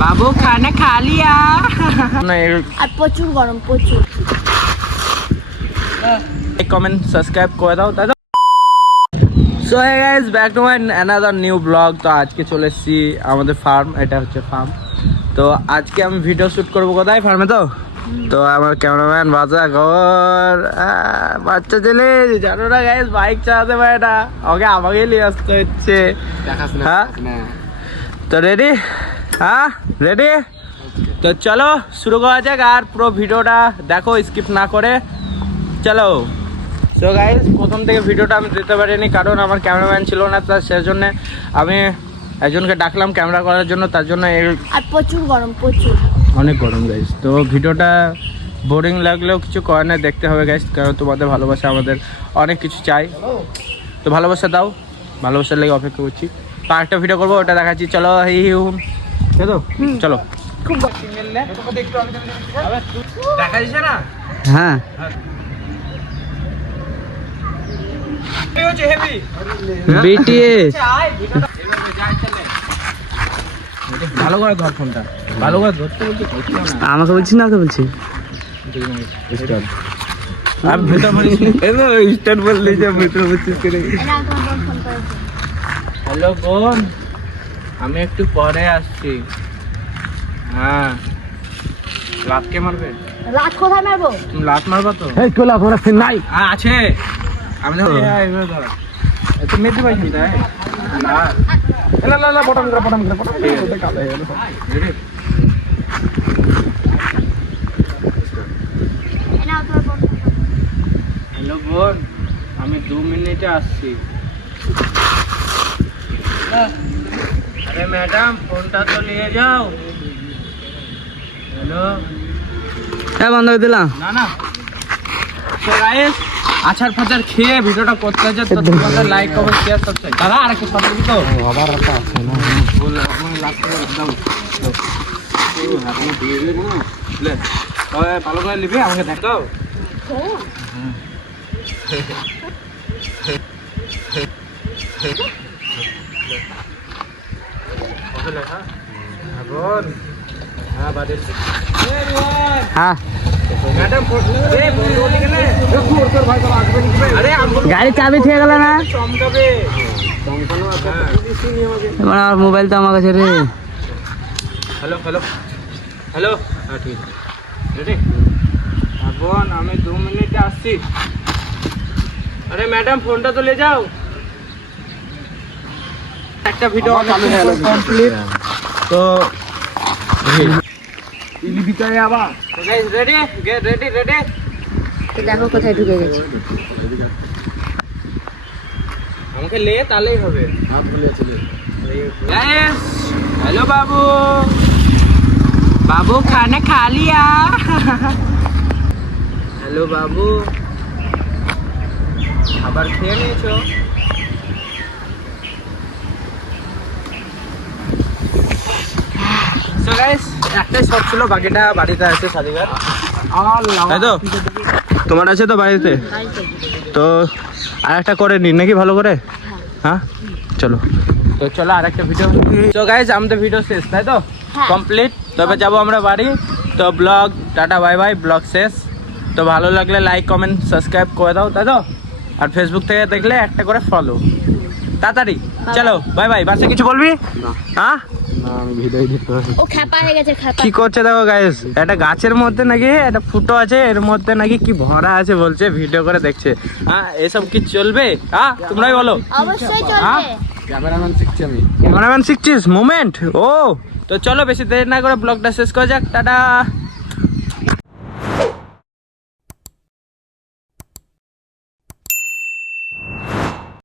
बाबू खाना खा लिया আর প্রচুর গরম প্রচুর। লাইক কমেন্ট সাবস্ক্রাইব করে দাও তাই তো। So hey guys back to my another new blog. তো আজকে চলে এসেছি আমাদের ফার্ম, এটা হচ্ছে ফার্ম। তো আজকে আমি ভিডিও শ্যুট করবো কোথায়, ফার্মে। তো আমার ক্যামেরাম্যান বাচ্চা ছেলে জানো না গাইস, বাইক চালাতে পারে না, ওকে আমাকে নিয়ে আসতে হচ্ছে। হ্যাঁ তো রেডি? হ্যাঁ রেডি। তো চলো শুরু করা যাক, আর পুরো ভিডিওটা দেখো স্কিপ না করে। চলো। সো গাইস প্রথম থেকে ভিডিওটা আমি দিতে পারিনি কারণ আমার ক্যামেরাম্যান ছিল না, তার সেজন্য আমি একজনকে ডাকলাম ক্যামেরা করার জন্য, তার জন্য আর প্রচুর গরম প্রচুর, অনেক গরম গাইস। তো ভিডিওটা বোরিং লাগলেও কিছু করে না, দেখতে হবে গাইস, কারণ তোমাদের ভালোবাসা আমাদের অনেক কিছু চাই। তো ভালোবাসা দাও, ভালোবাসার লেগে অপেক্ষা করছি। তো আরেকটা ভিডিও করবো, ওটা দেখাচ্ছি। চলো চলো। খুব দেখা যাচ্ছে না? হ্যাঁ বিটিএস ভালো করে ধর ফোনটা, ভালো করে ধরতে বলছি, আমাকে বলছি না, ওকে বলছি আমি ভিতর বলিস স্টার্ট বললি যে ভিতর বলছিস করে। এটা তোমার বোন ফোন করেছে। হ্যালো বোন, আমি একটু পরে আসছি। হ্যাঁ লাতকে মারবে? রাত কোথায় মারবো? তুমি লাত মারবা তো? এই কোলা কোলা ফিন নাই আছে আমি তো এইভাবে ধর একটু মেতে পাইছি তাই না না না বটম করে ওটা কালো হয়ে গেল। রেডি? এটা তোমার বোন। হ্যালো বোন, আমি 2 মিনিটে আসছি। আরে ম্যাডাম ফোনটা তো নিয়ে যাও। হ্যালো হ্যাঁ বন্ধ করে দিলাম। না না। তো গাইস আছাড় ফাছাড় খেয়ে ভিডিওটা করতে হচ্ছে, তো তোমাদের লাইক কমেন্ট শেয়ার সাবস্ক্রাইব। দাদা আরেকটা শর্ট দিবি তো? আবার একটা আছে না বল আপনি লাস্ট করে দাও। তো আপনি দিয়ে দিলে না লে ওই ভালো করে নিবি, আমাকে দেখাও। কত লেখা? বোন হ্যাঁ বাদে হ্যাঁ ম্যাডাম এ বন্ধ হয়ে গেলে তোর ভাই বাবা আসবে নিবে। আরে গাড়ি চাবি ঠিক গেল না, চমকাবে চমকানো আছে পুলিশই নিয়ে আমাকে। এবার আমার মোবাইল তো আমার কাছে রে। হ্যালো হ্যালো হ্যালো হ্যাঁ ঠিক আছে রেডি? বোন আমি 2 মিনিটে আসছি। আরে ম্যাডাম ফোনটা তো নিয়ে যাও। একটা ভিডিও কমপ্লিট। তো ভিতরে আবার guys ready? Get ready ready. তো দেখো কোথায় ঢুকে গেছে। আমাকে লে তাহলেই হবে। হাত ভুলে চলে গাইস। हेलो बाबू, बाबू खाना खा लिया? हेलो बाबू, খাবার খেয়ে নিয়েছো? সো গাইস একটাই শট ছিল, বাকিটা বাড়িতে আছে সাদিকার। তাই তো তোমার আছে তো বাড়িতে? তো আর একটা করে নিন নাকি ভালো করে? হ্যাঁ চলো। তো চলো আর একটা ভিডিও। তো গাইস আমাদের ভিডিও শেষ তাই তো, কমপ্লিট। তবে যাবো আমরা বাড়ি। তো blog tata bye bye, blog শেষ। তো ভালো লাগলে লাইক কমেন্ট সাবস্ক্রাইব করে দাও তাই তো, আর ফেসবুক থেকে দেখলে একটা করে ফলো। তাড়াতাড়ি চলো বাই বাই। বাসে কিছু বলবি? হ্যাঁ ও খ্যাপা হয়ে গেছে খ্যাপা। কি করছে দেখো গাইস, একটা গাছের মধ্যে নাকি একটা ফুটো আছে, এর মধ্যে নাকি কি ভরা আছে বলছে, ভিডিও করে দেখছে। হ্যাঁ এসব কি চলবে? হ্যাঁ তোমরাই বলো। অবশ্যই চলবে। Cameraman শিখছিস moment? ও তো চলো বেশি দেরি না করে ব্লগটা শেষ করা যাক। টাটা।